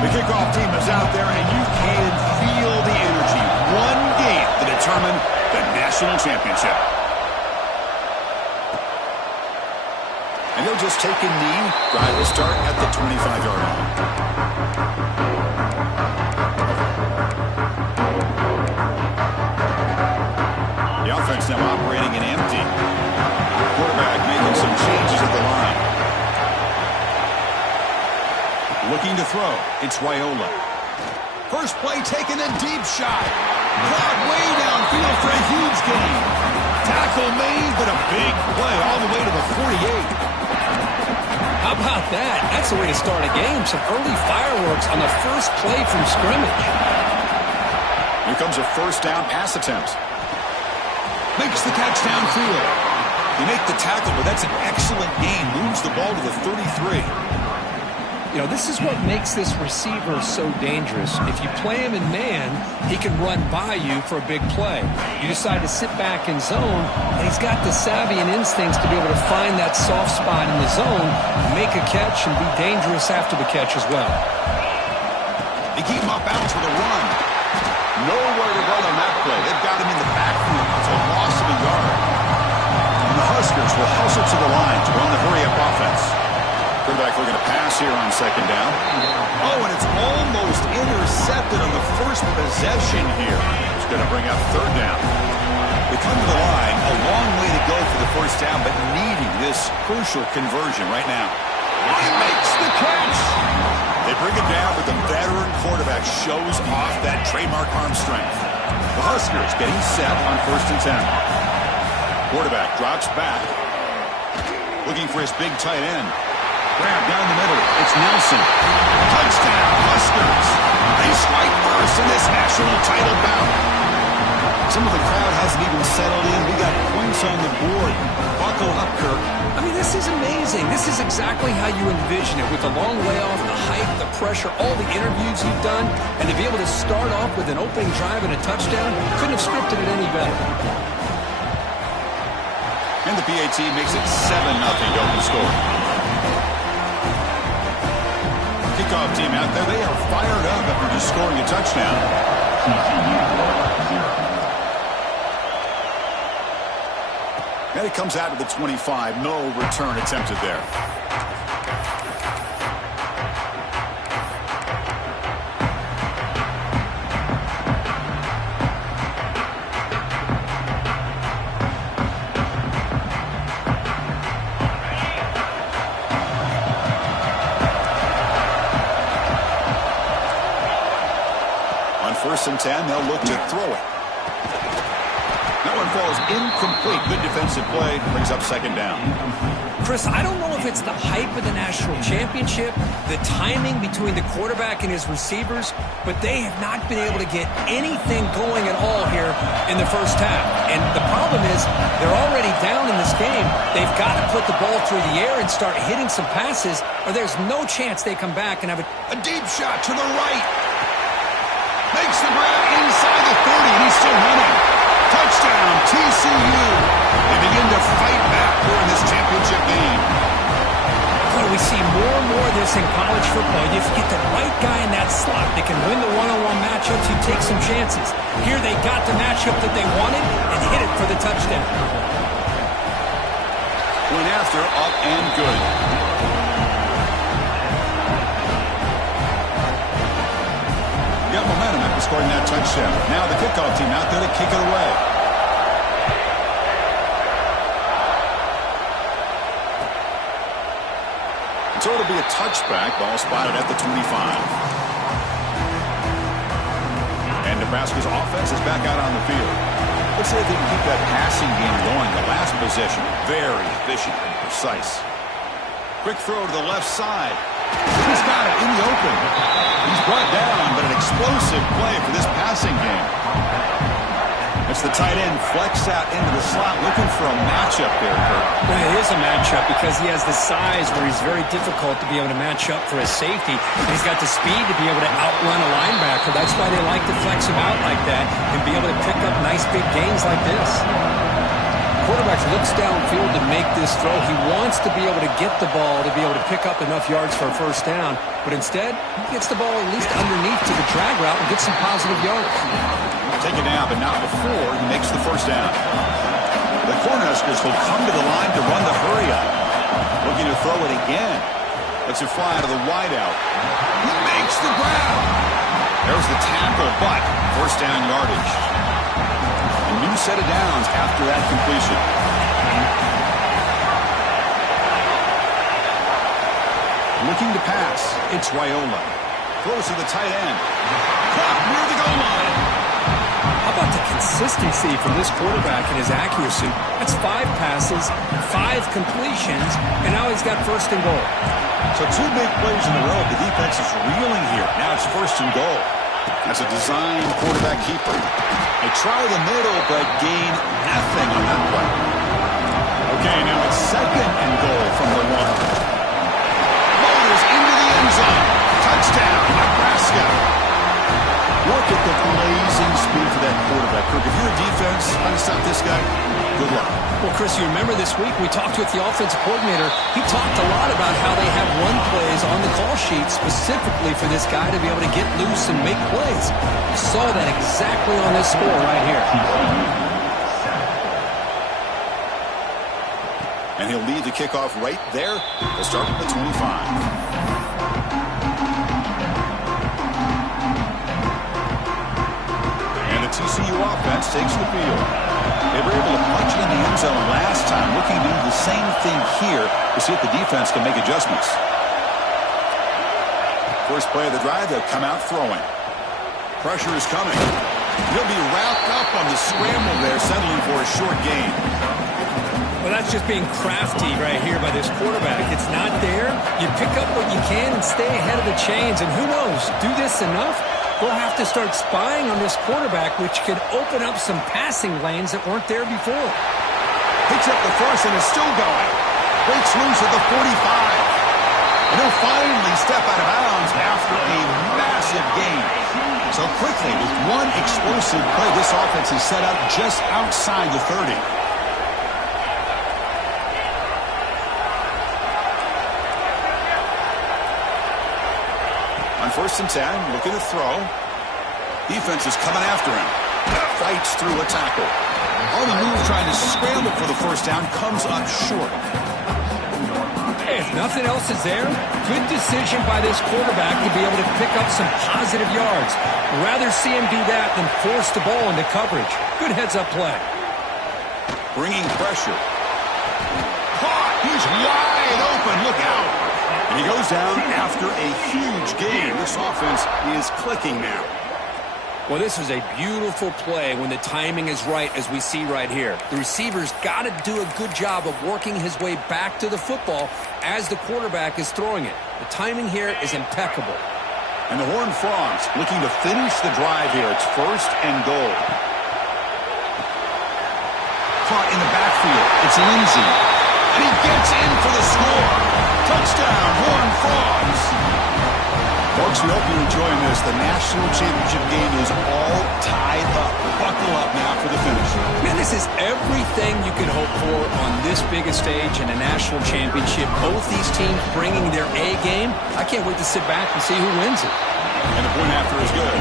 The kickoff team is out there, and you can feel the energy. One game to determine the national championship. And they'll just take a knee. Drive will start at the 25-yard line. The offense now operating in empty. Quarterback making some changes at the line. Looking to throw. It's Raiola. First play taken, a deep shot. Caught way downfield for a huge gain. Tackle made, but a big play all the way to the 48. How about that? That's the way to start a game. Some early fireworks on the first play from scrimmage. Here comes a first down pass attempt. Makes the catch downfield. You make the tackle, but that's an excellent gain. Moves the ball to the 33. You know, this is what makes this receiver so dangerous. If you play him in man, he can run by you for a big play. You decide to sit back in zone, and he's got the savvy and instincts to be able to find that soft spot in the zone, make a catch, and be dangerous after the catch as well. They keep him off balance with a run. Nowhere to run on that play. They've got him in the backfield. It's a loss of a yard. And the Huskers will hustle to the line to run the hurry-up offense. Quarterback looking to pass here on second down. Oh, and it's almost intercepted on the first possession here. It's going to bring up third down. They come to the line, a long way to go for the first down, but needing this crucial conversion right now. He makes the catch. They bring it down, but the veteran quarterback shows off that trademark arm strength. The Huskers getting set on first and 10. Quarterback drops back, looking for his big tight end. Grab down the middle. It's Nelson. Touchdown, Huskers. They strike first in this national title bout. Some of the crowd hasn't even settled in. We got points on the board. Buckle up, Kirk. I mean, this is amazing. This is exactly how you envision it, with the long layoff, the hype, the pressure, all the interviews you've done, and to be able to start off with an opening drive and a touchdown, couldn't have scripted it any better. And the PAT makes it 7-0 to open score. Kickoff team out there, they are fired up after just scoring a touchdown. And it comes out to the 25. No return attempted there. First and 10, they'll look to throw it. That one falls incomplete. Good defensive play. Brings up second down. Chris, I don't know if it's the hype of the national championship, the timing between the quarterback and his receivers, but they have not been able to get anything going at all here in the first half. And the problem is they're already down in this game. They've got to put the ball through the air and start hitting some passes, or there's no chance they come back and have a deep shot to the right. Makes the grab inside the 30, and he's still running. Touchdown, TCU. They begin to fight back during this championship game. Boy, we see more and more of this in college football. If you get the right guy in that slot that can win the one-on-one matchups, you take some chances. Here they got the matchup that they wanted and hit it for the touchdown. Point after, up and good. Got momentum after scoring that touchdown. Now the kickoff team out there to kick it away. So it'll be a touchback. Ball spotted at the 25. And Nebraska's offense is back out on the field. Let's see if they can keep that passing game going. The last possession, very efficient and precise. Quick throw to the left side. He's got it in the open. He's brought down, but an explosive play for this passing game. It's the tight end flex out into the slot, looking for a matchup there, Kirk. Well, it is a matchup because he has the size where he's very difficult to be able to match up for his safety. And he's got the speed to be able to outrun a linebacker. That's why they like to flex him out like that and be able to pick up nice big gains like this. quarterback looks downfield to make this throw. He wants to be able to get the ball to be able to pick up enough yards for a first down. But instead, he gets the ball at least underneath to the drag route and gets some positive yards. Take it down, but not before he makes the first down. The Cornhuskers will come to the line to run the hurry-up. Looking to throw it again. Lets it fly to the wideout. He makes the grab. There's the tackle, but first down yardage. A new set of downs after that completion. Looking to pass. It's Raiola. Throws to the tight end. Caught near the goal line. How about the consistency from this quarterback and his accuracy? That's 5 passes, 5 completions, and now he's got first and goal. So 2 big plays in a row. The defense is reeling here. Now it's first and goal. As a design quarterback keeper. They try the middle, but gain nothing on that play. Okay, now it's second and goal from the 1. Motors into the end zone. Touchdown, Nebraska. Look at the blazing speed for that quarterback. Kirk, if you're a defense trying to stop this guy, good luck. Well, Chris, you remember this week we talked with the offensive coordinator. He talked a lot about how they have run plays on the call sheet specifically for this guy to be able to get loose and make plays. You saw that exactly on this score right here. And he'll lead the kickoff right there. They'll start at the 25. TCU offense takes the field. They were able to punch it in the end zone last time, looking to do the same thing here to see if the defense can make adjustments. First play of the drive, they'll come out throwing. Pressure is coming. He'll be wrapped up on the scramble there, settling for a short gain. Well, that's just being crafty right here by this quarterback. It's not there. You pick up what you can and stay ahead of the chains. And who knows, do this enough, we'll have to start spying on this quarterback, which could open up some passing lanes that weren't there before. Picks up the first and is still going. Breaks loose at the 45. And he'll finally step out of bounds after a massive gain. So quickly, with one explosive play, this offense is set up just outside the 30. On 1st and 10, looking to throw. Defense is coming after him. Fights through a tackle. On the move, trying to scramble for the first down, comes up short. Hey, if nothing else is there, good decision by this quarterback to be able to pick up some positive yards. Rather see him do that than force the ball into coverage. Good heads-up play. Bringing pressure. Caught! He's wide open. Look out! And he goes down after a huge gain. This offense is clicking now. Well, this is a beautiful play when the timing is right, as we see right here. The receiver's got to do a good job of working his way back to the football as the quarterback is throwing it. The timing here is impeccable. And the Horned Frogs looking to finish the drive here. It's first and goal. Caught in the backfield. It's Lindsey. And he gets in for the score. Touchdown, Horned Frogs. Folks, we hope you're enjoying this. The national championship game is all tied up. Buckle up now for the finish. Man, this is everything you could hope for on this biggest stage in a national championship. Both these teams bringing their A game. I can't wait to sit back and see who wins it. And the point after is good.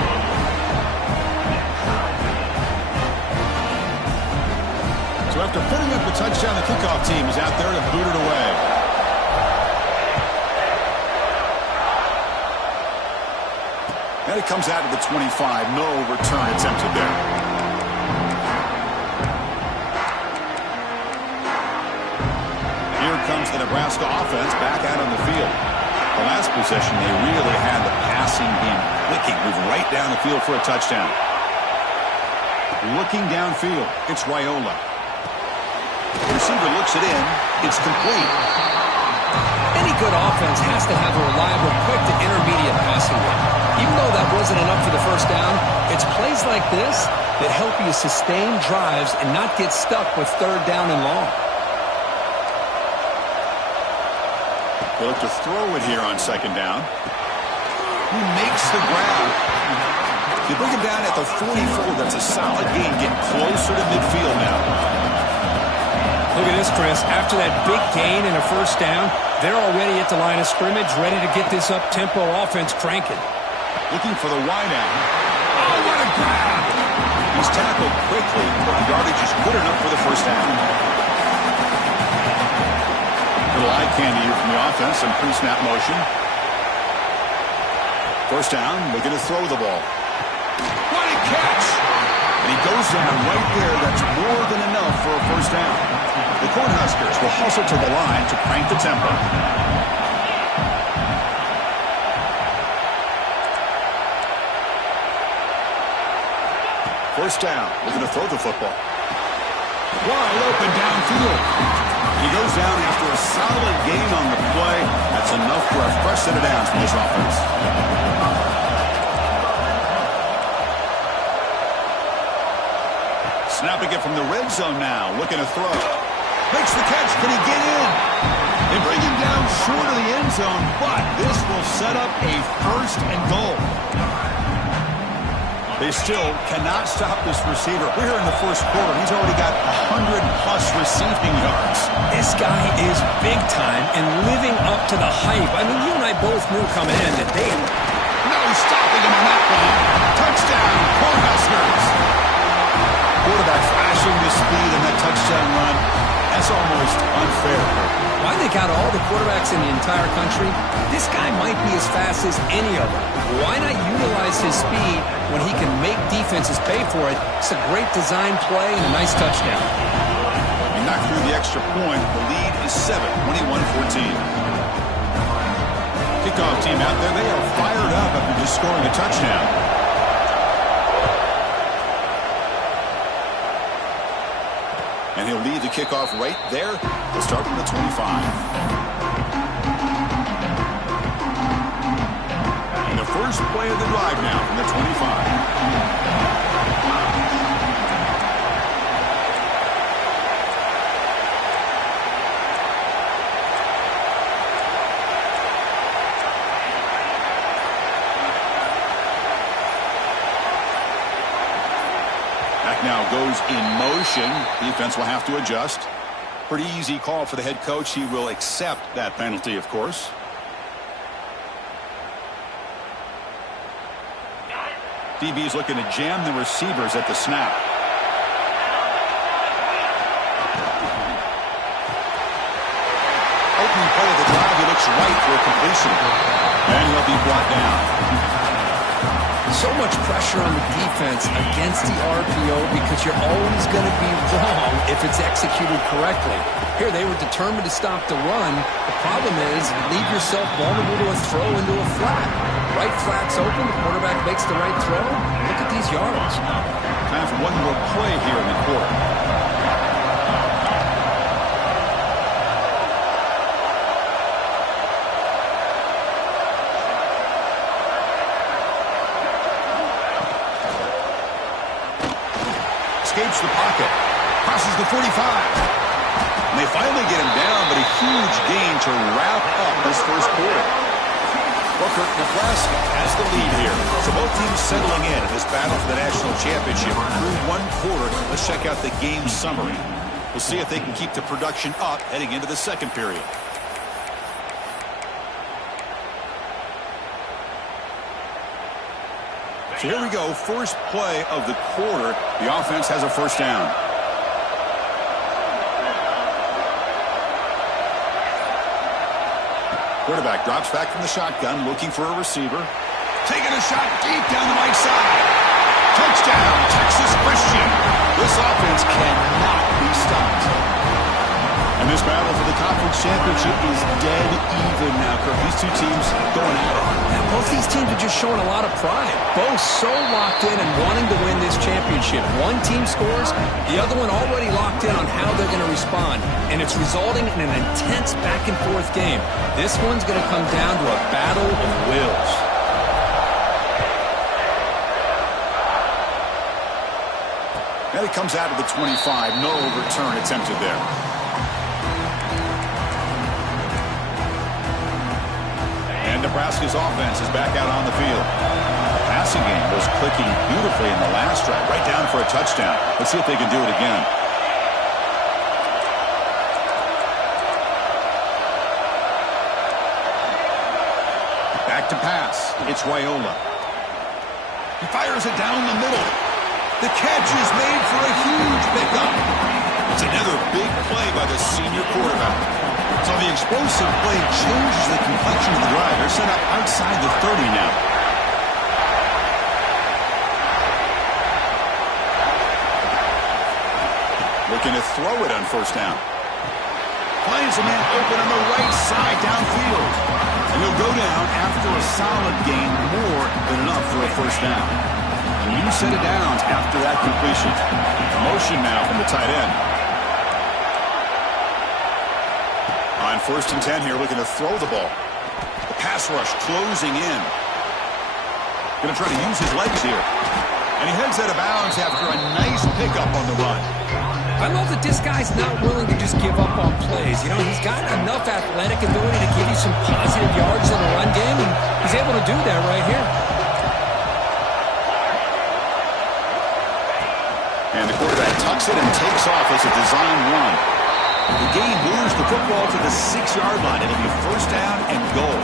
So after putting up the touchdown, the kickoff team is out there to boot it away. And it comes out to the 25. No return attempted there. Here comes the Nebraska offense back out on the field. The last possession, they really had the passing game clicking. Move right down the field for a touchdown. Looking downfield, it's Raiola. The receiver looks it in. It's complete. Any good offense has to have a reliable, quick to intermediate passing game. Even though that wasn't enough for the first down, it's plays like this that help you sustain drives and not get stuck with third down and long. They look to throw it here on second down. He makes the grab. They bring him down at the 44. That's a solid gain. Get closer to midfield now. Look at this, Chris. After that big gain and a first down, they're already at the line of scrimmage, ready to get this up-tempo offense cranking. Looking for the wideout. Oh, what a grab! He's tackled quickly, but the yardage is good enough for the first down. Little eye candy here from the offense, some pre-snap motion. First down, looking to throw the ball. What a catch! And he goes down right there. That's more than enough for a first down. The Cornhuskers will hustle to the line to crank the tempo. First down, looking to throw the football. Wide open downfield. He goes down after a solid gain on the play. That's enough for a fresh set of downs from this offense. Snapping it from the red zone now, looking to throw. Makes the catch. Can he get in? They bring him down short of the end zone, but this will set up a first and goal. They still cannot stop this receiver. We're here in the first quarter. He's already got 100-plus receiving yards. This guy is big time and living up to the hype. I mean, you and I both knew coming in that they... No stopping him on that one. Touchdown, Cornhuskers. Quarterback flashing the speed in that touchdown run. That's almost unfair. Why they got all the quarterbacks in the entire country? This guy might be as fast as any of them. Why not utilize his speed when he can make defenses pay for it? It's a great design play and a nice touchdown. He knocked through the extra point. The lead is 7, 21-14. Kickoff team out there. They are fired up after just scoring a touchdown. And he'll lead the kickoff right there. He'll start from the 25. And the first play of the drive now from the 25. Now goes in motion. Defense will have to adjust. Pretty easy call for the head coach. He will accept that penalty, of course. DB's looking to jam the receivers at the snap. Opening play of the drive. He looks right for a completion. And he'll be brought down. So much pressure on the defense against the RPO because you're always going to be wrong if it's executed correctly. Here, they were determined to stop the run. The problem is leave yourself vulnerable to a throw into a flat. Right flat's open. The quarterback makes the right throw. Look at these yards. Time for one more play here in the quarter. Escapes the pocket, crosses the 45. And they finally get him down, but a huge gain to wrap up this first quarter. Booker, Nebraska has the lead here. So both teams settling in this battle for the national championship through one quarter. Let's check out the game summary. We'll see if they can keep the production up heading into the second period. So here we go, first play of the quarter. The offense has a first down. Quarterback drops back from the shotgun, looking for a receiver. Taking a shot deep down the right side. Touchdown, Texas Christian. This offense cannot be stopped. And this battle for the conference championship is dead even now, Kirk. These two teams going at it. And both these teams are just showing a lot of pride. Both so locked in and wanting to win this championship. One team scores, the other one already locked in on how they're going to respond. And it's resulting in an intense back-and-forth game. This one's going to come down to a battle of wills. And it comes out of the 25. No return attempted there. And Nebraska's offense is back out on the field. The passing game was clicking beautifully in the last drive, right down for a touchdown. Let's see if they can do it again. It's Raiola. He fires it down the middle. The catch is made for a huge pickup. It's another big play by the senior quarterback. So the explosive play changes the complexion of the drive. They're set up outside the 30 now. Looking to throw it on first down. Finds a man open on the right side downfield. And he'll go down after a solid gain, more than enough for a first down. A new set of downs after that completion. Motion now from the tight end. On 1st and 10 here, looking to throw the ball. The pass rush closing in. Going to try to use his legs here. And he heads out of bounds after a nice pickup on the run. I love that this guy's not willing to just give up on plays. You know, he's got enough athletic ability to give you some positive yards in the run game, and he's able to do that right here. And the quarterback tucks it and takes off as a design run. The gain moves the football to the 6-yard line. It'll be first down and goal.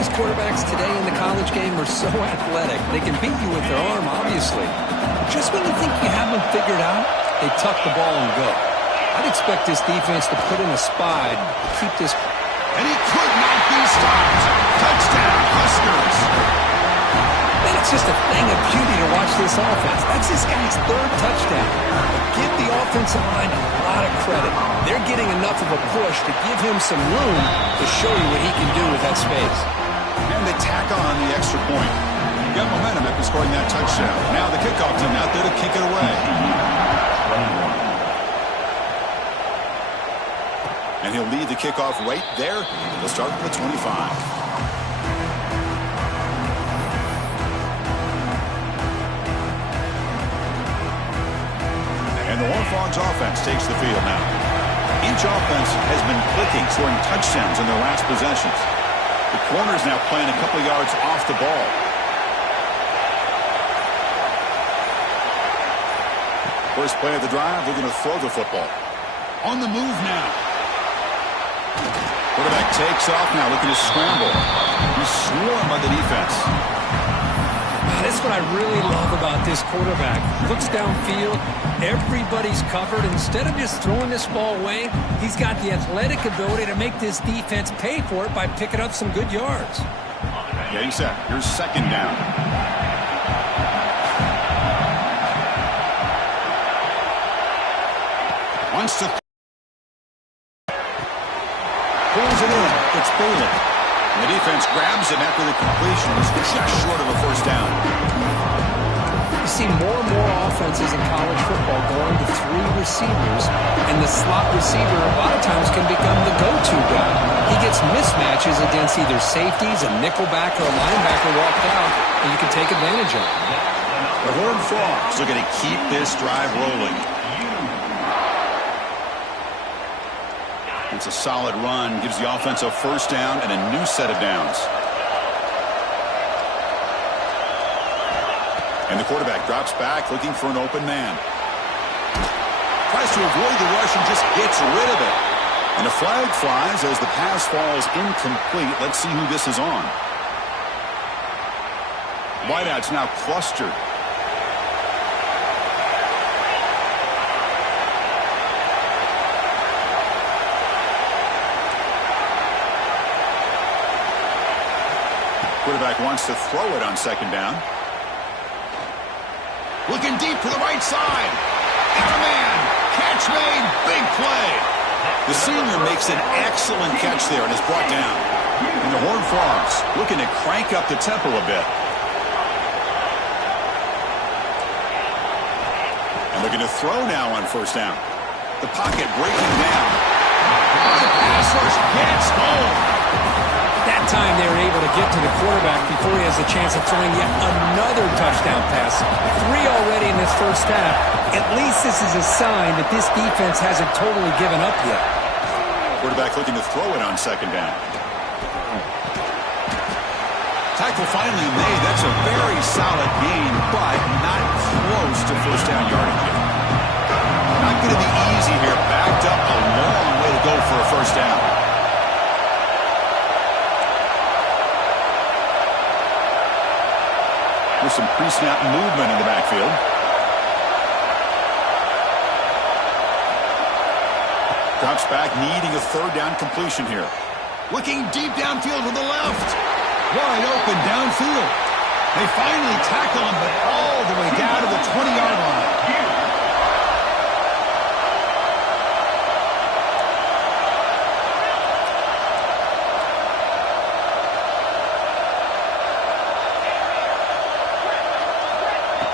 These quarterbacks today in the college game are so athletic. They can beat you with their arm, obviously. Just when you think you have them figured out, they tuck the ball and go. I'd expect this defense to put in a spy to keep this. And he could not be stopped. Touchdown, Huskers. Man, it's just a thing of beauty to watch this offense. That's this guy's 3rd touchdown. Give the offensive line a lot of credit. They're getting enough of a push to give him some room to show you what he can do with that space. And they tack on the extra point. Got momentum after scoring that touchdown. Now the kickoff team out there to kick it away. And he'll lead the kickoff right there. They'll start from the 25. And the Horned Frogs offense takes the field now. Each offense has been clicking, scoring touchdowns in their last possessions. The corner's now playing a couple yards off the ball. First play of the drive, they're going to throw the football. On the move now. Quarterback takes off now, looking to scramble. He's swarmed by the defense. That's what I really love about this quarterback. Looks downfield, everybody's covered. Instead of just throwing this ball away, he's got the athletic ability to make this defense pay for it by picking up some good yards. Getting set. Here's 2nd down. Wants to pulls it in. It's Bailey. And the defense grabs him after the completion. It's just short of a first down. You see more and more offenses in college football going to 3 receivers, and the slot receiver a lot of times can become the go-to guy. He gets mismatches against either safeties, a nickelback, or a linebacker walked out, and you can take advantage of it. The Horned Frogs looking to keep this drive rolling. It's a solid run, gives the offense a first down and a new set of downs. And the quarterback drops back, looking for an open man. Tries to avoid the rush and just gets rid of it. And a flag flies as the pass falls incomplete. Let's see who this is on. Wideouts now clustered. Quarterback wants to throw it on 2nd down. Looking deep to the right side. Got a man. Catch made. Big play. The senior makes an excellent catch there and is brought down. And the Horned Frogs looking to crank up the tempo a bit. And looking to throw now on 1st down. The pocket breaking down. The pass rush gets home. That time they were able to get to the quarterback before he has a chance of throwing yet another touchdown pass. 3 already in this first half. At least this is a sign that this defense hasn't totally given up yet. Quarterback looking to throw it on 2nd down. Tackle finally made. That's a very solid gain, but not close to first down yardage yet. Not going to be easy here. Backed up a long way to go for a first down. There's some pre-snap movement in the backfield. Drops back, needing a third down completion here. Looking deep downfield to the left. Wide open downfield. They finally tackle him, but all the way down to the 20-yard line.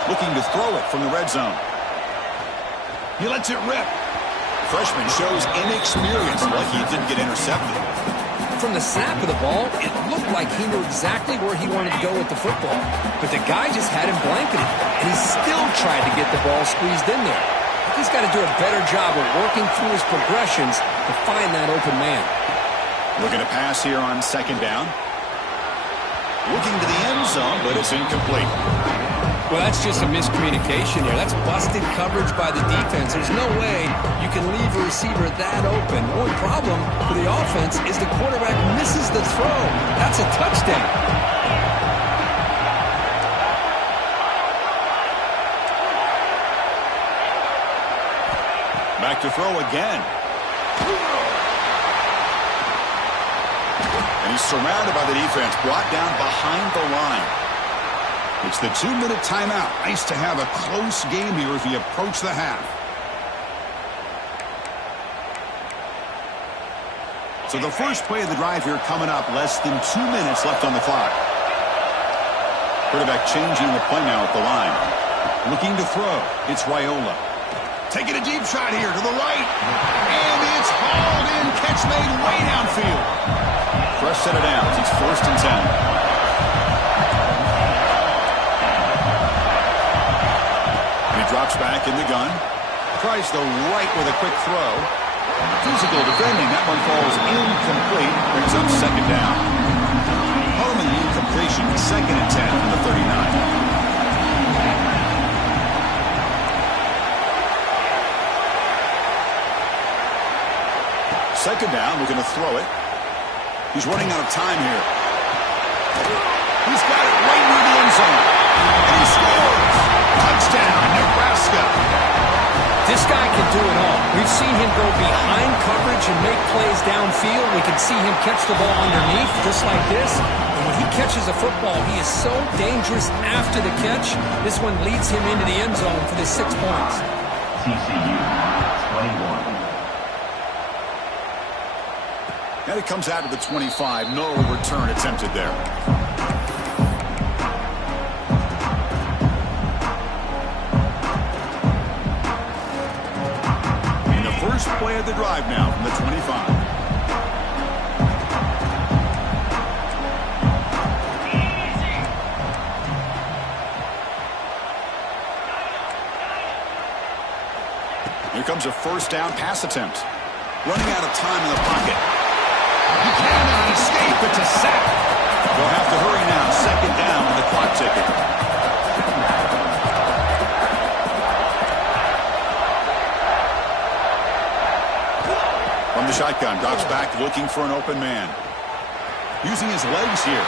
Looking to throw it from the red zone. He lets it rip. Freshman shows inexperience, like he didn't get intercepted. From the snap of the ball, it looked like he knew exactly where he wanted to go with the football. But the guy just had him blanketed, and he still tried to get the ball squeezed in there. He's got to do a better job of working through his progressions to find that open man. Looking to pass here on second down. Looking to the end zone, but it's incomplete. Well, that's just a miscommunication here. That's busted coverage by the defense. There's no way you can leave a receiver that open. The only problem for the offense is the quarterback misses the throw. That's a touchdown. Back to throw again. And he's surrounded by the defense, brought down behind the line. It's the 2-minute timeout. Nice to have a close game here as we approach the half. So the first play of the drive here coming up, less than 2 minutes left on the clock. Quarterback changing the play now at the line. Looking to throw. It's Raiola. Taking a deep shot here to the right. And it's hauled in. Catch made way downfield. Fresh set of downs. It's 1st and 10. Drops back in the gun. Tries the right with a quick throw. Physical defending. That one falls incomplete. Brings up second down. Following the incompletion, 2nd and 10 from the 39. Second down. We're going to throw it. He's running out of time here. He's got it right near the end zone. And he scores. Touchdown, Nebraska. This guy can do it all. We've seen him go behind coverage and make plays downfield. We can see him catch the ball underneath, just like this. And when he catches a football, he is so dangerous after the catch. This one leads him into the end zone for the 6 points. TCU, 21. And it comes out to the 25. No return attempted there. First play of the drive now from the 25. Here comes a first down pass attempt. Running out of time in the pocket. He cannot escape. It's a sack. They'll have to hurry now. Second down with the clock ticking. The shotgun drops back looking for an open man. Using his legs here.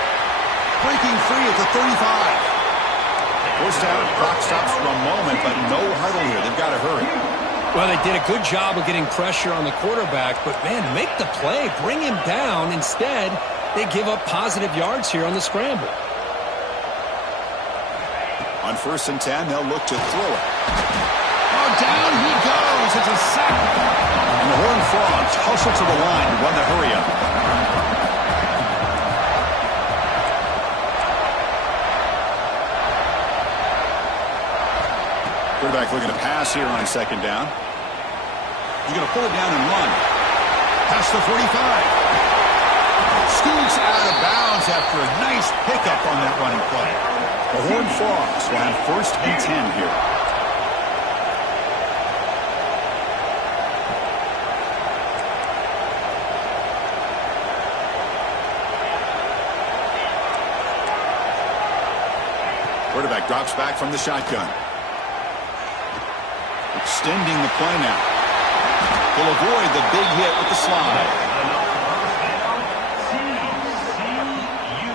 Breaking free at the 35. First down, clock stops for a moment, but no huddle here. They've got to hurry. Well, they did a good job of getting pressure on the quarterback, but, man, make the play. Bring him down. Instead, they give up positive yards here on the scramble. On 1st and 10, they'll look to throw it. Oh, down he goes. It's a sack. And the Horned Frogs hustle to the line to run the hurry-up. Quarterback looking to pass here on second down. He's going to pull it down and run. Past the 45. Scoots out of bounds after a nice pickup on that running play. The Horned Frogs will have 1st and 10 here. Quarterback drops back from the shotgun. Extending the play now. He'll avoid the big hit with the slide.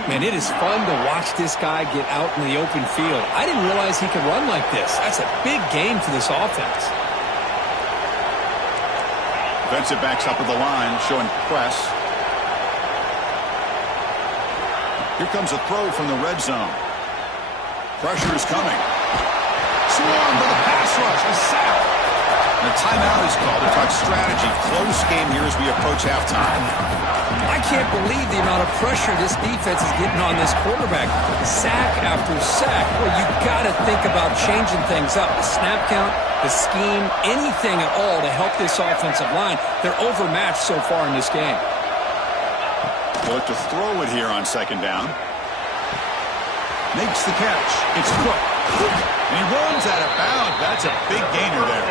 Man, it is fun to watch this guy get out in the open field. I didn't realize he could run like this. That's a big gain for this offense. Defensive backs up at the line, showing press. Here comes a throw from the red zone. Pressure is coming. Swarm for the pass rush. A sack. And a timeout is called to talk strategy. Close game here as we approach halftime. I can't believe the amount of pressure this defense is getting on this quarterback. Sack after sack. Well, you got to think about changing things up. The snap count, the scheme, anything at all to help this offensive line. They're overmatched so far in this game. They'll look to throw it here on second down. Makes the catch. It's Cook. And he runs out of bounds. That's a big gainer there.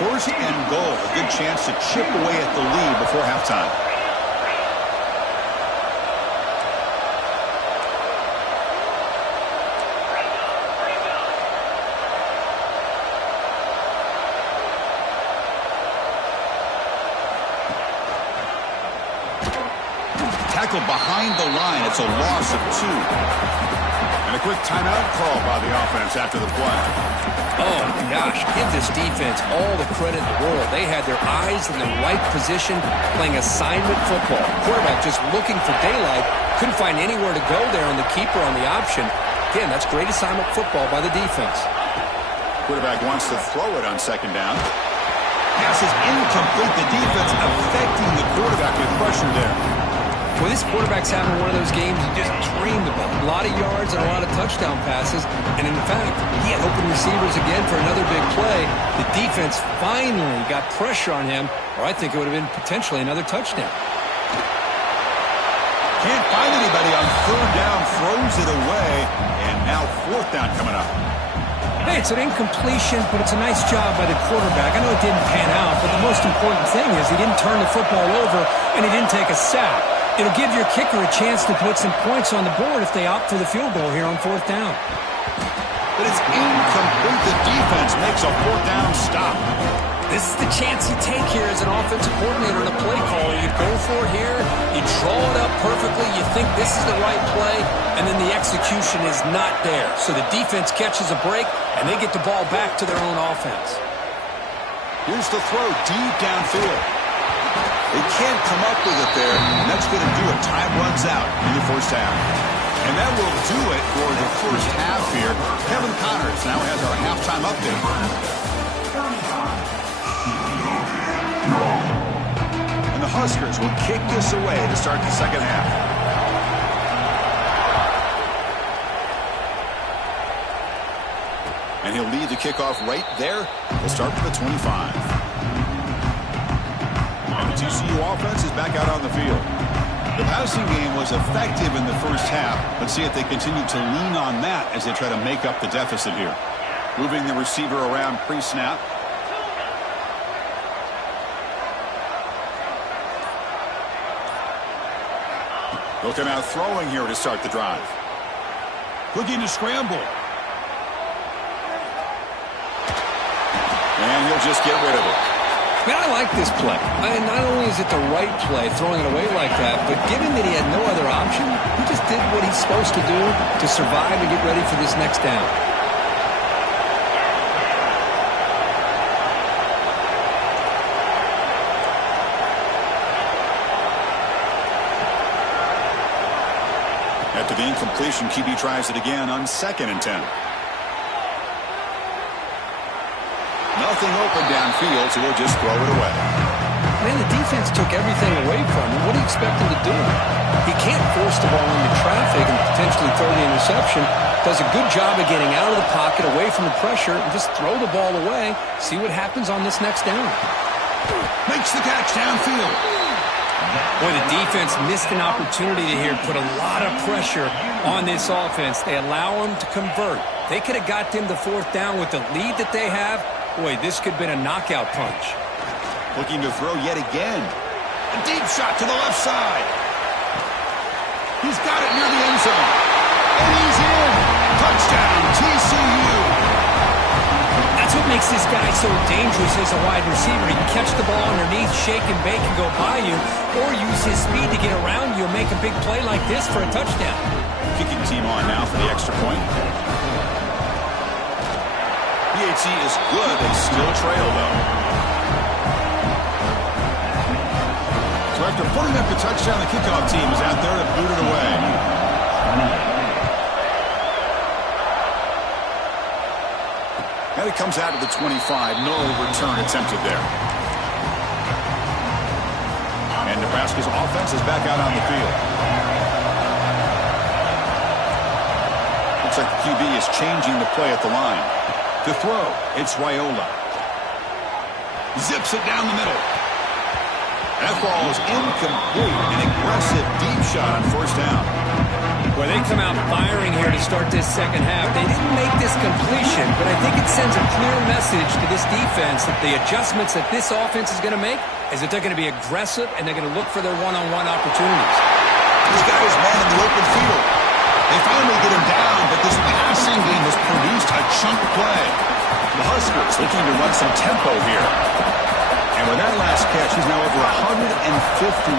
First and goal. A good chance to chip away at the lead before halftime. Tackled behind the line. It's a loss of 2. And a quick timeout call by the offense after the play. Oh, gosh, give this defense all the credit in the world. They had their eyes in the right position playing assignment football. Quarterback just looking for daylight. Couldn't find anywhere to go there on the keeper on the option. Again, that's great assignment football by the defense. Quarterback wants to throw it on second down. Pass is incomplete. The defense affecting the quarterback with pressure there. Well, this quarterback's having one of those games you just dreamed about. A lot of yards and a lot of touchdown passes. And in fact, he had open receivers again for another big play. The defense finally got pressure on him, or I think it would have been potentially another touchdown. Can't find anybody on third down, throws it away, and now fourth down coming up. Hey, it's an incompletion, but it's a nice job by the quarterback. I know it didn't pan out, but the most important thing is he didn't turn the football over and he didn't take a sack. It'll give your kicker a chance to put some points on the board if they opt for the field goal here on fourth down. But it's incomplete. The defense makes a fourth down stop. This is the chance you take here as an offensive coordinator and a play caller. You go for it here, you draw it up perfectly, you think this is the right play, and then the execution is not there. So the defense catches a break, and they get the ball back to their own offense. Here's the throw deep downfield. They can't come up with it there, and that's going to do it. Time runs out in the first half. And that will do it for the first half here. Kevin Connors now has our halftime update. And the Huskers will kick this away to start the second half. And he'll lead the kickoff right there. We'll start with the 25. And the TCU offense is back out on the field. The passing game was effective in the first half. Let's see if they continue to lean on that as they try to make up the deficit here. Moving the receiver around pre-snap. Looking out throwing here to start the drive. Looking to scramble. And he'll just get rid of it. Man, I like this play. Not only is it the right play, throwing it away like that, but given that he had no other option, he just did what he's supposed to do to survive and get ready for this next down. After the incompletion, QB tries it again on 2nd and 10. Nothing open downfield, so he'll just throw it away. Man, the defense took everything away from him. What do you expect him to do? He can't force the ball into traffic and potentially throw the interception. Does a good job of getting out of the pocket, away from the pressure, and just throw the ball away. See what happens on this next down. Makes the catch downfield. Boy, the defense missed an opportunity to here put a lot of pressure on this offense. They allow them to convert. They could have got them the fourth down with the lead that they have. Boy, this could have been a knockout punch. Looking to throw yet again. A deep shot to the left side. He's got it near the end zone. And he's in. Touchdown, TCU. That's what makes this guy so dangerous as a wide receiver. He can catch the ball underneath, shake and bake and go by you, or use his speed to get around you and make a big play like this for a touchdown. Kicking team on now for the extra point. PAT is good. They still trail, though. So after putting up the touchdown, the kickoff team is out there to boot it away. And it comes out to the 25. No return attempted there. And Nebraska's offense is back out on the field. Looks like the QB is changing the play at the line. To throw, it's Raiola. Zips it down the middle. That ball is incomplete. An aggressive deep shot on first down. Well, they come out firing here to start this second half. They didn't make this completion, but I think it sends a clear message to this defense that the adjustments that this offense is going to make is that they're going to be aggressive and they're going to look for their one-on-one opportunities. He's got his man in the open field. They finally get him down, but this passing game has produced a chunk play. The Huskers looking to run some tempo here. And with that last catch, he's now over 150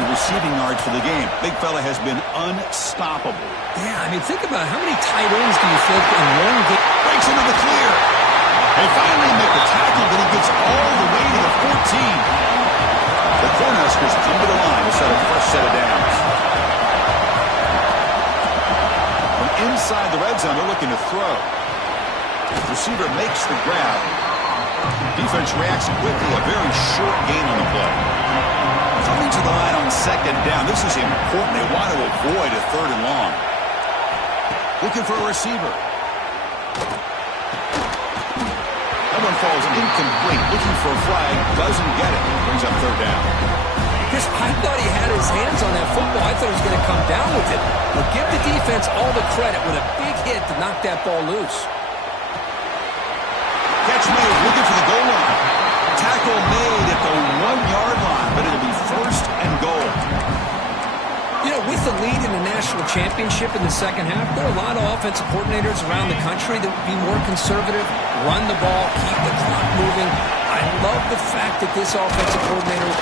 receiving yards for the game. Big fella has been unstoppable. Yeah, I mean, think about how many tight ends do you flip in one game? Breaks into the clear. They finally make the tackle, but he gets all the way to the 14. The Cornhuskers come to the line to set a fresh set of downs. From inside the red zone, they're looking to throw. The receiver makes the grab. Defense reacts quickly. A very short gain on the play. Coming to the line on second down. This is important. They want to avoid a third and long. Looking for a receiver. That one falls incomplete. Looking for a flag. Doesn't get it. Brings up third down. I thought he had his hands on that football. I thought he was going to come down with it. But give the defense all the credit with a big hit to knock that ball loose. Catch made, looking for the goal line. Tackle made at the 1-yard line, but it'll be first and goal. You know, with the lead in the national championship in the second half, there are a lot of offensive coordinators around the country that would be more conservative, run the ball, keep the clock moving. I love the fact that this offensive coordinator...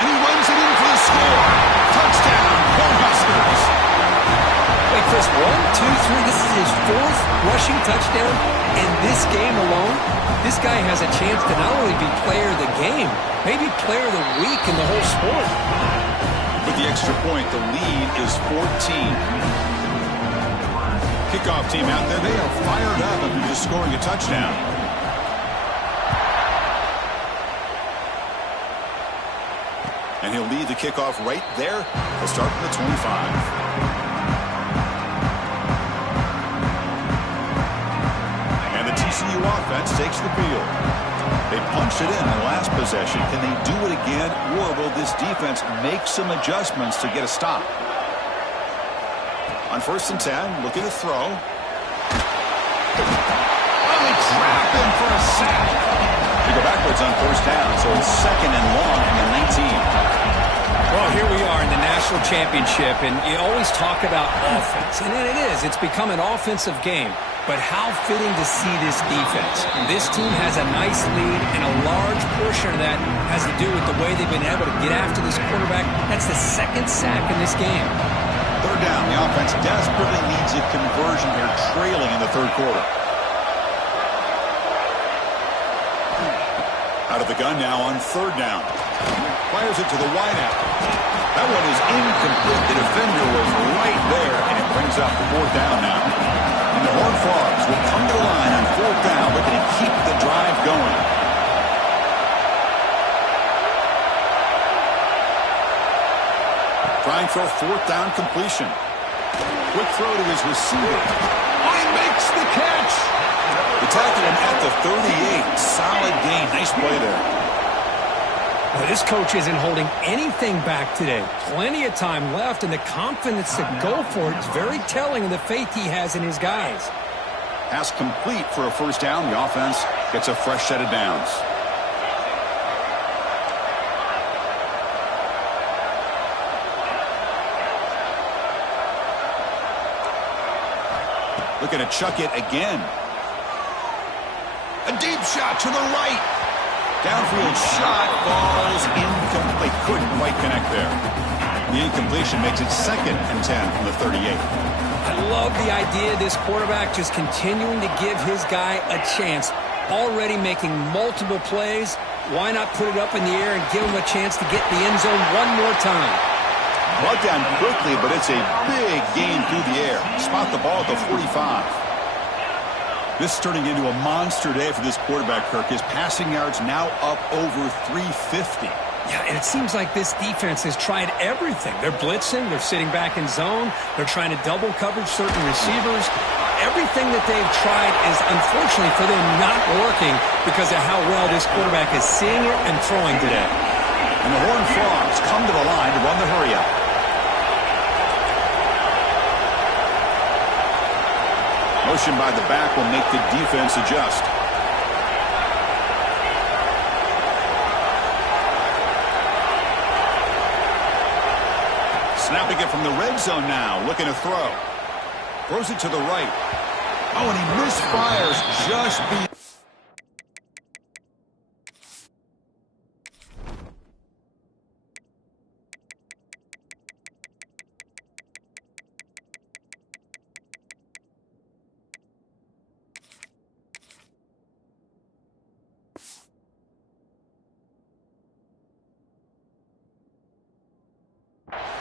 And he runs it in for the score. Touchdown, Cornhuskers. Wait, Chris, 1, 2, 3, this is his 4th rushing touchdown in this game alone. This guy has a chance to not only be player of the game, maybe player of the week in the whole sport. With the extra point, the lead is 14. Kickoff team out there, they are fired up after just scoring a touchdown. And he'll lead the kickoff right there. He'll start from the 25. And the TCU offense takes the field. They punched it in the last possession. Can they do it again, or will this defense make some adjustments to get a stop? On 1st and 10, looking to throw. Oh, they trap him for a sack. They go backwards on 1st down, so it's 2nd and long from the 19. Well, here we are in the national championship, and you always talk about offense. And it is. It's become an offensive game. But how fitting to see this defense. This team has a nice lead, and a large portion of that has to do with the way they've been able to get after this quarterback. That's the 2nd sack in this game. 3rd down. The offense desperately needs a conversion here, trailing in the 3rd quarter. Out of the gun now on 3rd down. Fires it to the wideout. That one is incomplete. The defender was right there, and it brings up 4th down now. And the Horned Frogs will come to the line on 4th down, looking to keep the drive going. Trying for a 4th down completion. Quick throw to his receiver. Oh, he makes the catch! They tackled him at the 38. Solid gain. Nice play there. Well, this coach isn't holding anything back today. Plenty of time left, and the confidence to go for it is very telling of the faith he has in his guys. Pass complete for a 1st down. The offense gets a fresh set of downs. Looking to chuck it again. A deep shot to the right. Downfield shot falls incomplete. Couldn't quite connect there. The incompletion makes it 2nd and 10 from the 38. I I love the idea of this quarterback just continuing to give his guy a chance. Already making multiple plays. Why not put it up in the air and give him a chance to get in the end zone one more time? Brought down quickly, but it's a big gain through the air. Spot the ball at the 45. This is turning into a monster day for this quarterback, Kirk. His passing yards now up over 350. Yeah, and it seems like this defense has tried everything. They're blitzing. They're sitting back in zone. They're trying to double coverage certain receivers. Everything that they've tried is, unfortunately for them, not working because of how well this quarterback is seeing it and throwing today. And the Horned Frogs come to the line to run the hurry-up. Motion by the back will make the defense adjust. Snapping it from the red zone now, looking to throw. Throws it to the right. Oh, and he misfires just beyond.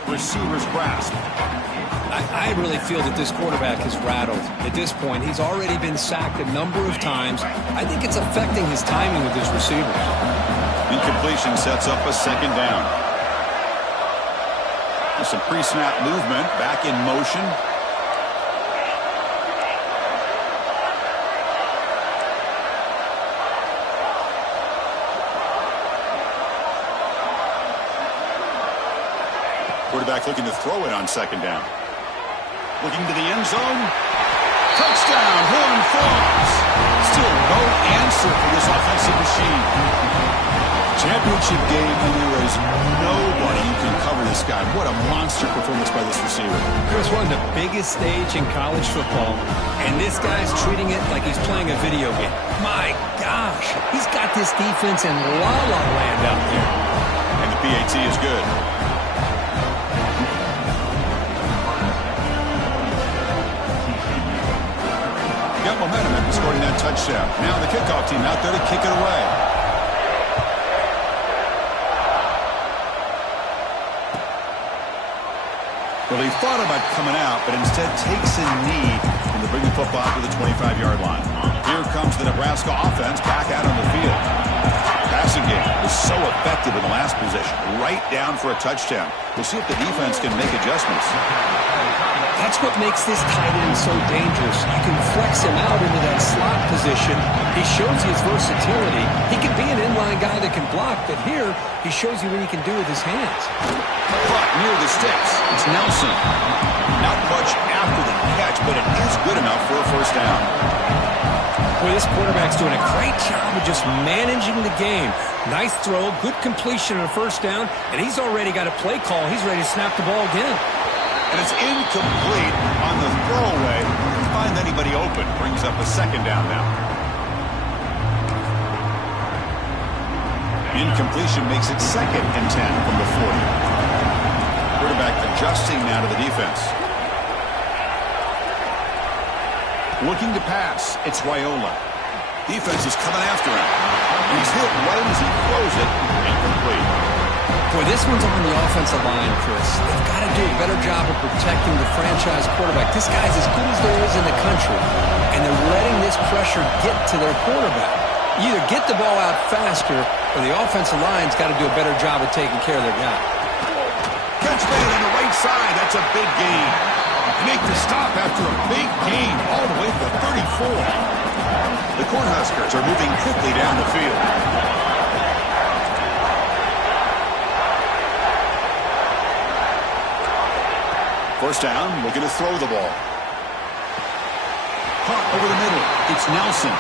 Receiver's grasp. I really feel that this quarterback is rattled. At this point, he's already been sacked a number of times. I think it's affecting his timing with his receivers. Incompletion sets up a second down. There's some pre-snap movement, back in motion. Quarterback looking to throw it on second down. Looking to the end zone. Touchdown, Horned Frogs. Still no answer for this offensive machine. Championship game, and there is nobody who can cover this guy. What a monster performance by this receiver. Chris, one of the biggest stage in college football, and this guy's treating it like he's playing a video game. My gosh, he's got this defense in la-la land out there. And the PAT is good. Got momentum after scoring that touchdown. Now the kickoff team out there to kick it away. Well, he thought about coming out, but instead takes a knee and to bring the football to the 25-yard line. Here comes the Nebraska offense back out on the field. Passing game was so effective in the last possession, right down for a touchdown. We'll see if the defense can make adjustments. That's what makes this tight end so dangerous. You can flex him out into that slot position. He shows his versatility. He can be an inline guy that can block, but here he shows you what he can do with his hands. Caught near the sticks. It's Nelson. Not much after the catch, but it is good enough for a first down. Boy, this quarterback's doing a great job of just managing the game. Nice throw, good completion on a first down, and he's already got a play call. He's ready to snap the ball again. And it's incomplete on the throwaway. Didn't find anybody open. Brings up a second down now. Incompletion makes it 2nd and 10 from the 40. Quarterback adjusting now to the defense. Looking to pass. It's Raiola. Defense is coming after him. He's hit right as he throws it. Incomplete. Boy, this one's on the offensive line, Chris. They've got to do a better job of protecting the franchise quarterback. This guy's as good as there is in the country, and they're letting this pressure get to their quarterback. You either get the ball out faster, or the offensive line's got to do a better job of taking care of their guy. Catch made on the right side. That's a big gain. Make the stop after a big gain all the way to the 34. The Cornhuskers are moving quickly down the field. First down, looking to throw the ball. Caught over the middle. It's Nelson.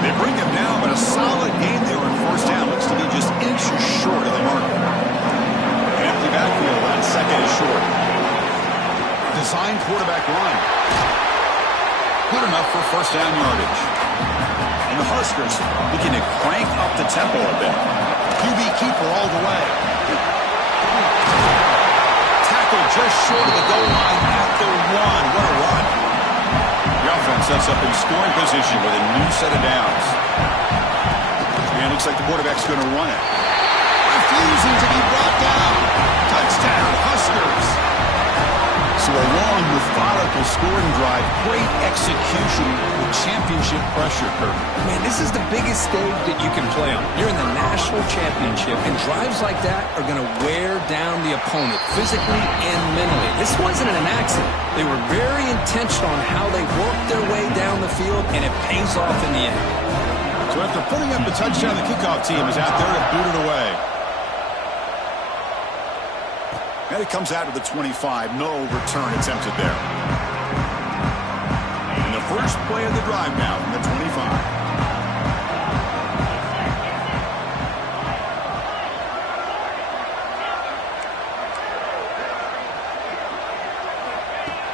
They bring him down, but a solid gain there on first down. Looks to be just inches short of the marker. An empty backfield on second is short. Designed quarterback run. Good enough for first down yardage. And the Huskers looking to crank up the tempo a bit. QB keeper all the way. Tackle just short of the goal line at the 1. What a run. The offense sets up in scoring position with a new set of downs. And it looks like the quarterback's going to run it. Refusing to be brought down. Touchdown, Huskers. So a long, methodical scoring drive. Great execution with championship pressure, Kirk. Man, this is the biggest stage that you can play on. You're in the national championship, and drives like that are going to wear down the opponent physically and mentally. This wasn't an accident. They were very intentional on how they worked their way down the field, and it pays off in the end. So after putting up the touchdown, the kickoff team is out there to boot it away. And it comes out to the 25. No return attempted there. And the first play of the drive now from the 25.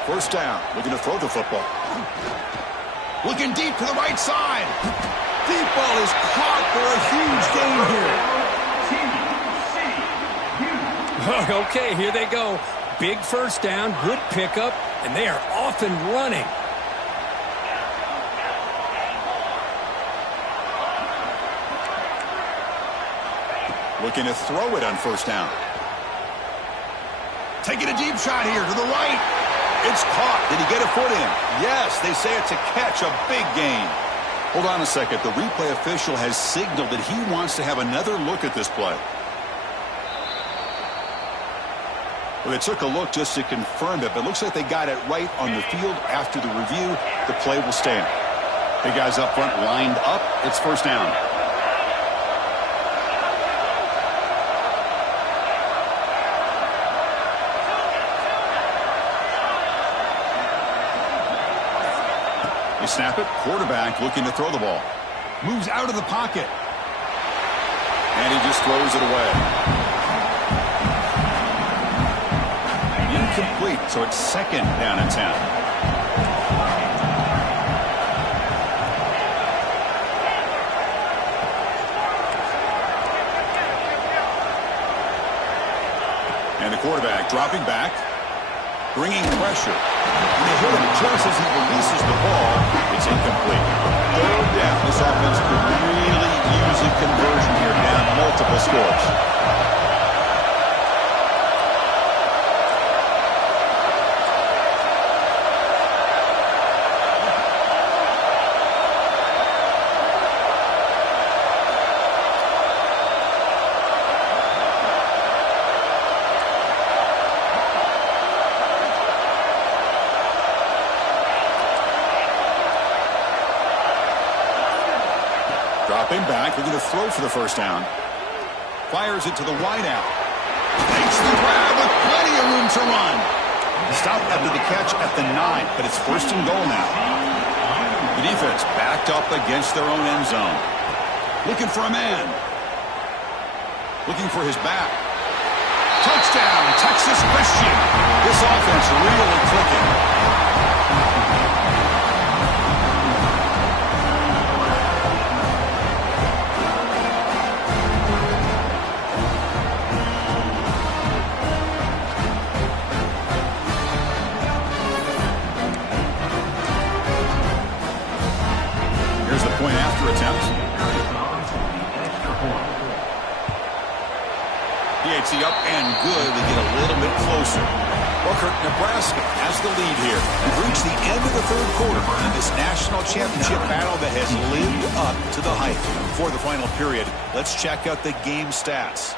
First down. Looking to throw the football. Looking deep to the right side. Deep ball is caught for a huge gain here. Okay, here they go. Big first down, good pickup, and they are off and running. Looking to throw it on first down. Taking a deep shot here to the right. It's caught. Did he get a foot in? Yes, they say it's a catch, a big gain. Hold on a second. The replay official has signaled that he wants to have another look at this play. Well, they took a look just to confirm it, but it looks like they got it right on the field. After the review, the play will stand. The guys up front lined up. It's first down. They snap it. Quarterback looking to throw the ball. Moves out of the pocket. And he just throws it away. Incomplete, so it's second down and 10. And the quarterback dropping back, bringing pressure. And they hit him just as he releases the ball. It's incomplete. Third down. This offense could really use a conversion here, down multiple scores. Dropping back, looking to throw for the first down. Fires it to the wideout. Makes the grab with plenty of room to run. Stopped after the catch at the 9, but it's first and goal now. The defense backed up against their own end zone. Looking for a man. Looking for his back. Touchdown, Texas Christian. This offense really clicking. Point after attempt. PAT up and good. They get a little bit closer. Well, Nebraska has the lead here. We've reached the end of the third quarter in this national championship battle that has lived up to the hype. Before the final period, let's check out the game stats.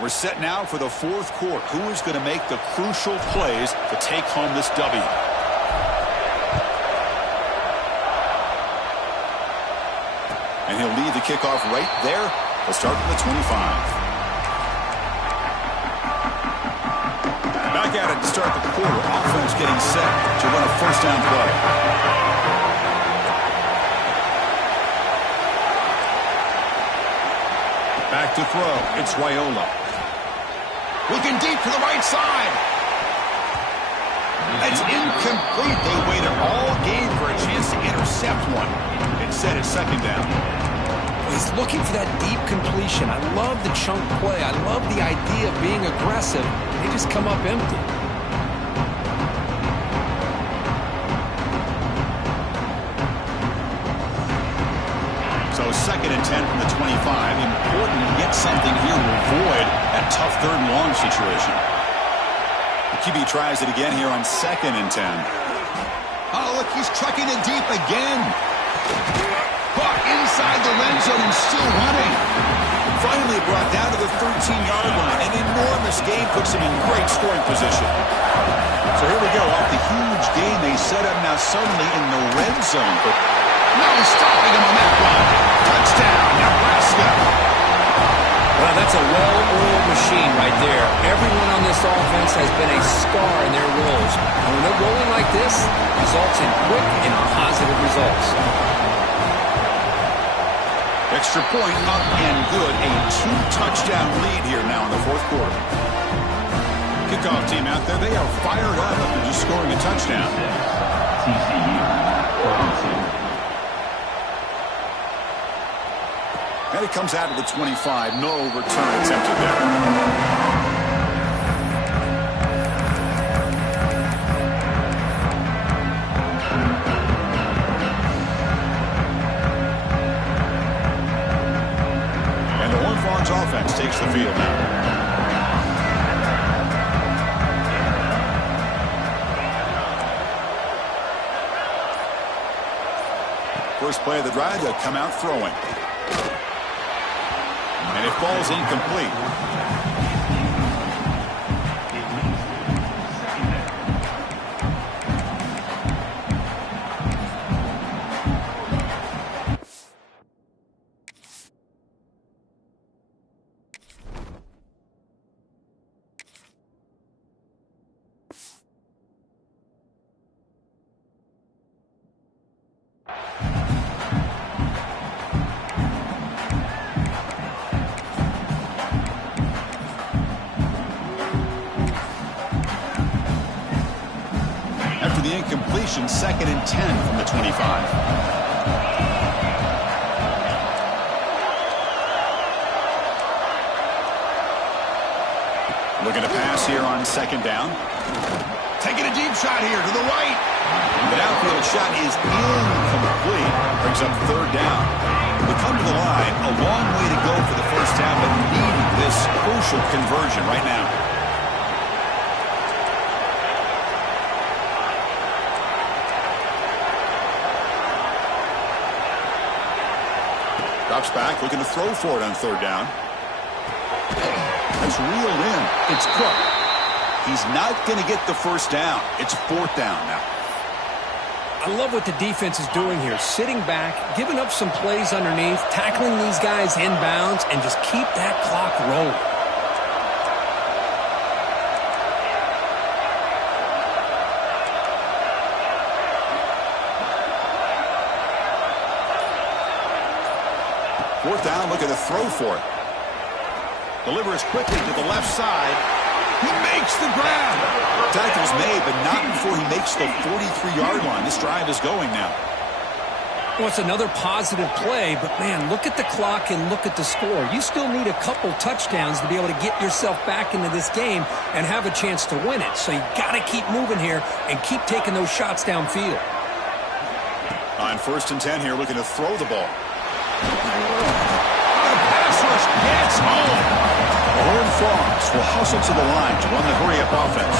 We're set now for the fourth quarter. Who is going to make the crucial plays to take home this W? And he'll lead the kickoff right there. He'll start from the 25. Back at it to start the quarter. Offense getting set to run a first down play. Back to throw. It's Raiola. Looking deep to the right side. It's incomplete. They waited all game for a chance to intercept one. Instead, it's second down. He's looking for that deep completion. I love the chunk play. I love the idea of being aggressive. They just come up empty. So 2nd and 10 from the 25. Important to get something here to avoid that tough 3rd and long situation. The QB tries it again here on 2nd and 10. Oh, look, he's trucking it deep again. Caught inside the red zone and still running. Finally brought down to the 13-yard line. An enormous gain puts him in great scoring position. So here we go. Off the huge gain they set up now suddenly in the red zone. But no stopping him on that run. Touchdown, Nebraska. Well, that's a well-oiled machine right there. Everyone on this offense has been a star in their roles. And when they're rolling like this, results in quick and positive results. Extra point up and good. A 2-touchdown lead here now in the 4th quarter. Kickoff team out there. They are fired up after just scoring a touchdown. TCU, 42. And it comes out to the 25. No return attempted there. Offense takes the field now. First play of the drive, they'll come out throwing. And it falls incomplete. Incompletion, 2nd and 10 from the 25. Looking to pass here on 2nd down. Taking a deep shot here to the right. The outfield shot is incomplete. Brings up 3rd down. We come to the line. A long way to go for the 1st down, but needing this crucial conversion right now. Drops back, looking to throw for it on 3rd down. That's reeled in. It's Cook. He's not going to get the 1st down. It's 4th down now. I love what the defense is doing here. Sitting back, giving up some plays underneath, tackling these guys inbounds, and just keep that clock rolling. Fourth down, look at the throw for it. Delivers quickly to the left side. He makes the grab. Tackle's made, but not before he makes the 43-yard line. This drive is going now. Well, it's another positive play, but, man, look at the clock and look at the score. You still need a couple touchdowns to be able to get yourself back into this game and have a chance to win it. So you got to keep moving here and keep taking those shots downfield. On 1st and 10 here, looking to throw the ball. The pass rush gets home. The Horned Frogs will hustle to the line to run the hurry-up offense.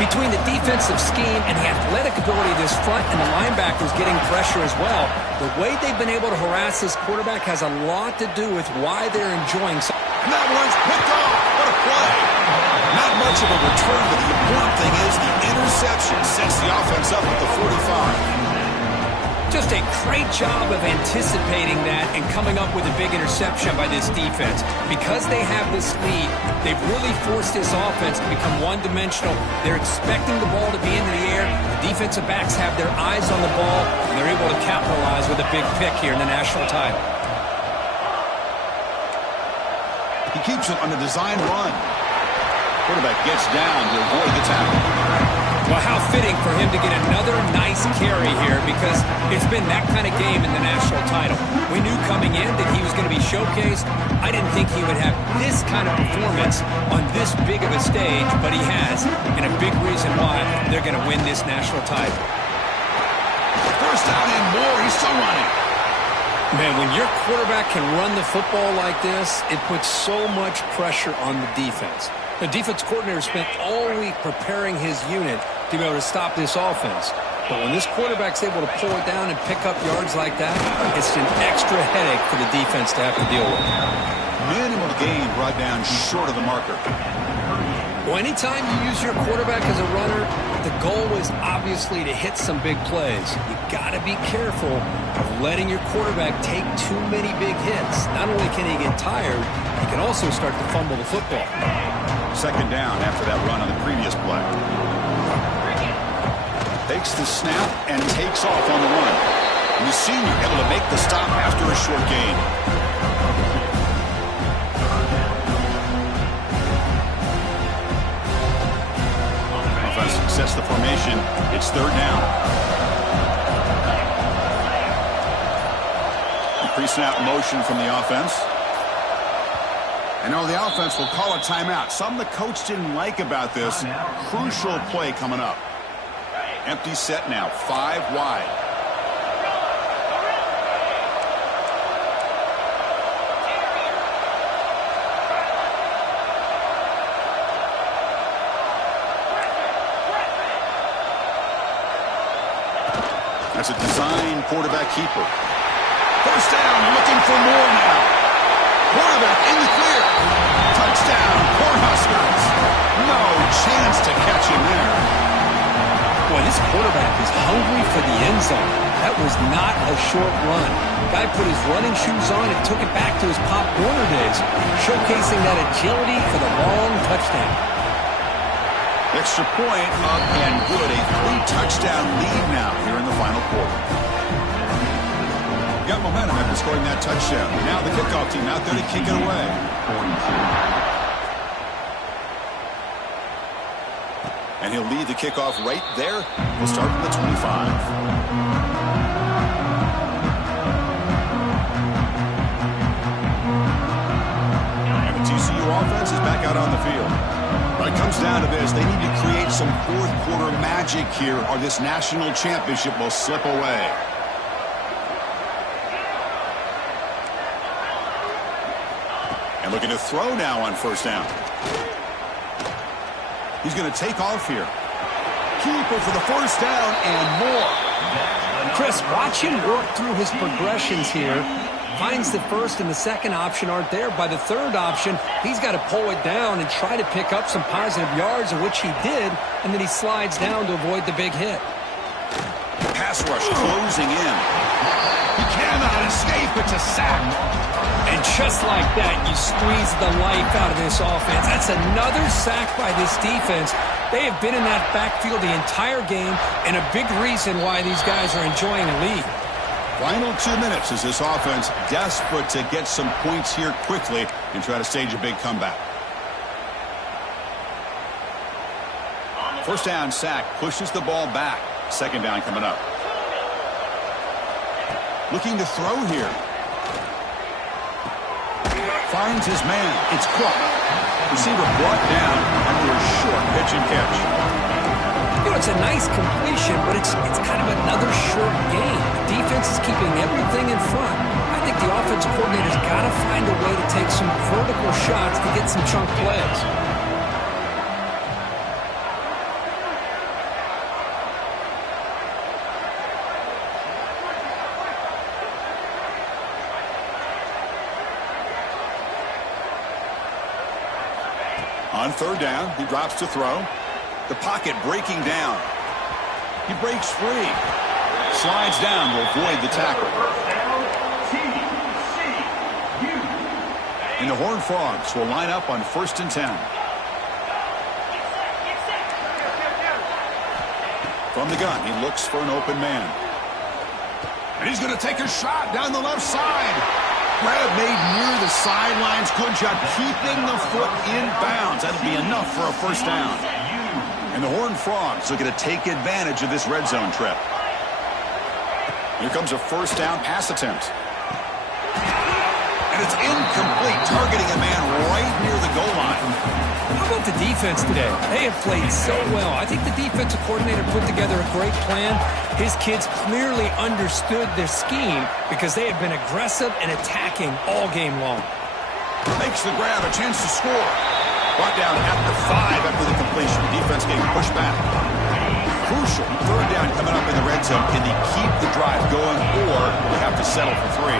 Between the defensive scheme and the athletic ability of this front and the linebackers getting pressure as well, the way they've been able to harass this quarterback has a lot to do with why they're enjoying. And that one's picked off. What a play. Not much of a return, but the important thing is the interception sets the offense up at the 45. Just a great job of anticipating that and coming up with a big interception by this defense. Because they have this lead, they've really forced this offense to become one-dimensional. They're expecting the ball to be into the air. The defensive backs have their eyes on the ball, and they're able to capitalize with a big pick here in the national title. He keeps it on the design run. Quarterback gets down to avoid the tackle. Well, how fitting for him to get another nice carry here, because it's been that kind of game in the national title. We knew coming in that he was going to be showcased. I didn't think he would have this kind of performance on this big of a stage, but he has, and a big reason why they're going to win this national title. First down and more. He's still running. Man, when your quarterback can run the football like this, it puts so much pressure on the defense. The defense coordinator spent all week preparing his unit to be able to stop this offense. But when this quarterback's able to pull it down and pick up yards like that, it's an extra headache for the defense to have to deal with. Minimal gain brought down short of the marker. Well, anytime you use your quarterback as a runner, the goal is obviously to hit some big plays. You got to be careful of letting your quarterback take too many big hits. Not only can he get tired, he can also start to fumble the football. Second down after that run on the previous play. Takes the snap and takes off on the run. And the senior able to make the stop after a short gain. Sets the formation. It's third down. Pre-snap motion from the offense. And now the offense will call a timeout. Something the coach didn't like about this. Crucial play coming up. Empty set now. 5 wide. That's a design quarterback keeper. First down, looking for more now. Quarterback in the clear. Touchdown, Cornhuskers. No chance to catch him there. Boy, this quarterback is hungry for the end zone. That was not a short run. Guy put his running shoes on and took it back to his Pop Warner days, showcasing that agility for the long touchdown. Extra point up and good. A 3-touchdown lead now here in the final quarter. Got momentum after scoring that touchdown. Now the kickoff team out there to kick it away. And he'll lead the kickoff right there. We'll start from the 25. And the TCU offense is back out on the field. When it comes down to this, they need to create some fourth-quarter magic here, or this national championship will slip away. And looking to throw now on first down. He's going to take off here. Keeper for the first down and more. Chris, watch him work through his progressions here. Finds the first and the second option aren't there. By the third option, he's got to pull it down and try to pick up some positive yards, of which he did, and then he slides down to avoid the big hit. Pass rush closing in. He cannot escape. It's a sack. And just like that, you squeeze the life out of this offense. That's another sack by this defense. They have been in that backfield the entire game, and a big reason why these guys are enjoying a lead. Final 2 minutes as this offense desperate to get some points here quickly and try to stage a big comeback. First down sack pushes the ball back. Second down coming up. Looking to throw here. Finds his man. It's Cook. Receiver brought down after a short pitch and catch. You know, it's a nice completion, but it's kind of another short game. The defense is keeping everything in front. I think the offensive coordinator's got to find a way to take some vertical shots to get some chunk plays. On third down, he drops to throw. The pocket breaking down. He breaks free. Slides down to avoid the tackle. And the Horned Frogs will line up on 1st and 10. From the gun, he looks for an open man. And he's going to take a shot down the left side. Grab made near the sidelines. Good job keeping the foot in bounds. That'll be enough for a first down. And the Horned Frogs looking to take advantage of this red zone trip. Here comes a first down pass attempt. And it's incomplete, targeting a man right near the goal line. How about the defense today? They have played so well. I think the defensive coordinator put together a great plan. His kids clearly understood their scheme because they have been aggressive and attacking all game long. Makes the grab, a chance to score. Brought down at the 5 after the completion. Defense getting pushed back. Crucial third down coming up in the red zone. Can they keep the drive going, or will they have to settle for 3?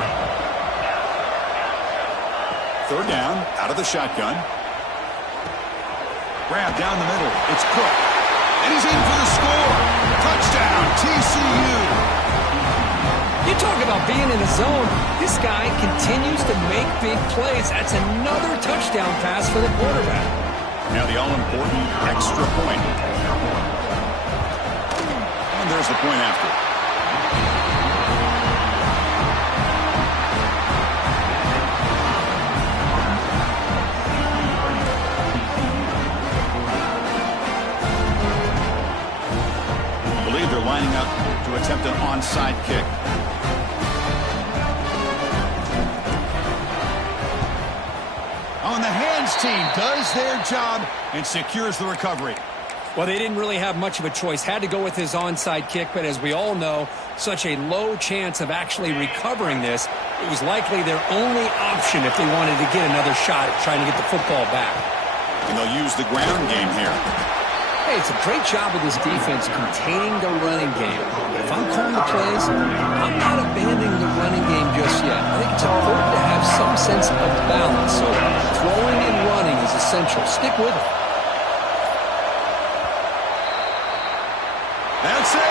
Third down, out of the shotgun. Grab down the middle. It's Cook. And he's in for the score. Touchdown, TCU. You talk about being in a zone. This guy continues to make big plays. That's another touchdown pass for the quarterback. Now the all-important extra point. And there's the point after. They're lining up to attempt an onside kick. On the hands team does their job and secures the recovery. Well, they didn't really have much of a choice. Had to go with his onside kick, but as we all know, such a low chance of actually recovering this. It was likely their only option if they wanted to get another shot at trying to get the football back. And they'll use the ground game here. Hey, it's a great job of this defense containing the running game. But if I'm calling the plays, I'm not abandoning the running game just yet. I think it's important to have some sense of balance. So throwing and running is essential. Stick with it. That's it.